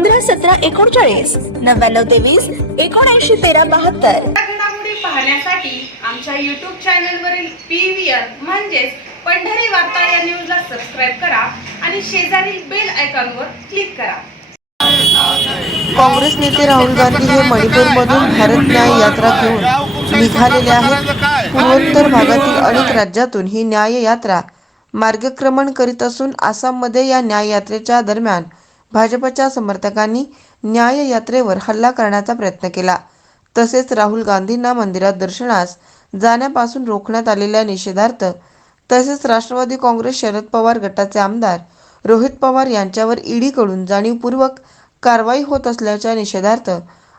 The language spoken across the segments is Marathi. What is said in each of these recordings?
पंधरा सतरा एकोणचाळीस नव्याण्णव तेवीस एकोणऐंशी तेरा बहात्तर. घडामोडी पाहण्यासाठी आमच्या यूट्यूब चॅनलवरील पी व्ही आर म्हणजेच पंढरी वार्ता या न्यूजला सबस्क्राईब करा आणि शेजारील बेल आयकॉनवर क्लिक करा. काँग्रेस नेते राहुल गांधी हे मणिपूरमधून भारत न्याय यात्रा घेऊन निघालेले आहेत. पूर्वोत्तर भागातील अनेक राज्यातून ही न्याय यात्रा मार्गक्रमण करीत असून आसाममध्ये या न्याय यात्रेच्या दरम्यान भाजपच्या समर्थकांनी न्याय यात्रेवर हल्ला करण्याचा प्रयत्न केला. तसेच राहुल गांधींना मंदिरात दर्शनास जाण्यापासून रोखण्यात आलेल्या निषेधार्थ तसेच राष्ट्रवादी काँग्रेस शरद पवार गटाचे आमदार रोहित पवार यांच्यावर ईडीकडून जाणीवपूर्वक कारवाई होत असल्याच्या निषेधार्थ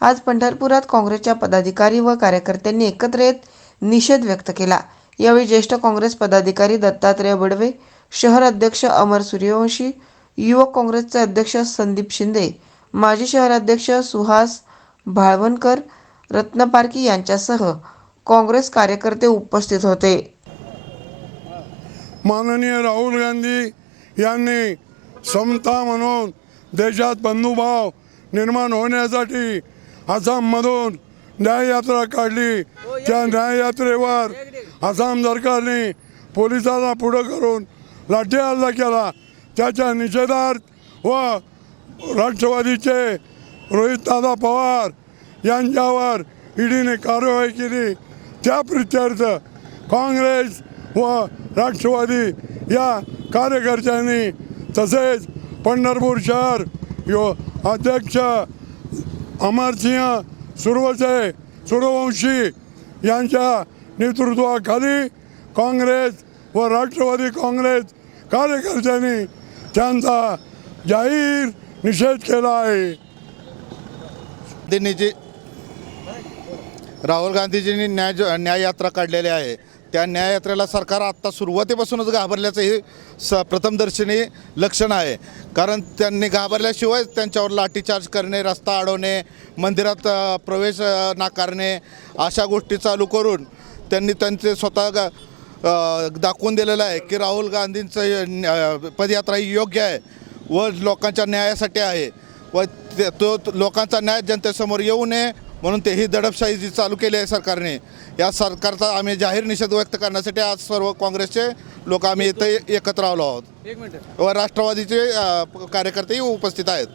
आज पंढरपुरात काँग्रेसच्या पदाधिकारी व कार्यकर्त्यांनी एकत्र येत निषेध व्यक्त केला. यावेळी ज्येष्ठ काँग्रेस पदाधिकारी दत्तात्रय बडवे शहर अध्यक्ष अमर सूर्यवंशी युवक काँग्रेसचे अध्यक्ष संदीप शिंदे माजी शहराध्यक्ष सुहास भाळवणकर रत्नपारकी यांच्यासह काँग्रेस कार्यकर्ते उपस्थित होते. माननीय राहुल गांधी यांनी समता म्हणून देशात बंधुभाव निर्माण होण्यासाठी आसाममधून न्याययात्रा काढली. त्या न्याययात्रेवर आसाम सरकारने पोलिसांना पुढं करून लाठी हल्ला केला. त्याच्या निषेधार्थ व राष्ट्रवादीचे रोहितदादा पवार यांच्यावर ईडीने कारवाई केली त्या प्रित्यर्थ काँग्रेस व राष्ट्रवादी या कार्यकर्त्यांनी तसेच पंढरपूर शहर यो अध्यक्ष अमरसिंह सुरवसे सूर्यवंशी यांच्या नेतृत्वाखाली काँग्रेस व राष्ट्रवादी काँग्रेस कार्यकर्त्यांनी त्यांचा जाहीर निषेध केला आहे. त्यांनी जी राहुल गांधीजींनी न्याय न्याय यात्रा काढलेली आहे. त्या न्याययात्रेला सरकार आत्ता सुरुवातीपासूनच घाबरल्याचं हे स प्रथमदर्शनी लक्षण आहे. कारण त्यांनी घाबरल्याशिवाय त्यांच्यावर लाठीचार्ज करणे रस्ता अडवणे मंदिरात प्रवेश नाकारणे अशा गोष्टी चालू करून त्यांनी त्यांचे स्वतः गा दाखवून दिलेलं आहे की राहुल गांधींचं पदयात्रा ही योग्य आहे व लोकांच्या न्यायासाठी आहे व ते- लोकांचा न्याय जनतेसमोर येऊ नये म्हणून ते ही दडपशाही जी चालू केली आहे सरकारने. या सरकारचा आम्ही जाहीर निषेध व्यक्त करण्यासाठी आज सर्व काँग्रेसचे लोक आम्ही इथे एकत्र आलो आहोत. व राष्ट्रवादीचे कार्यकर्तेही उपस्थित आहेत.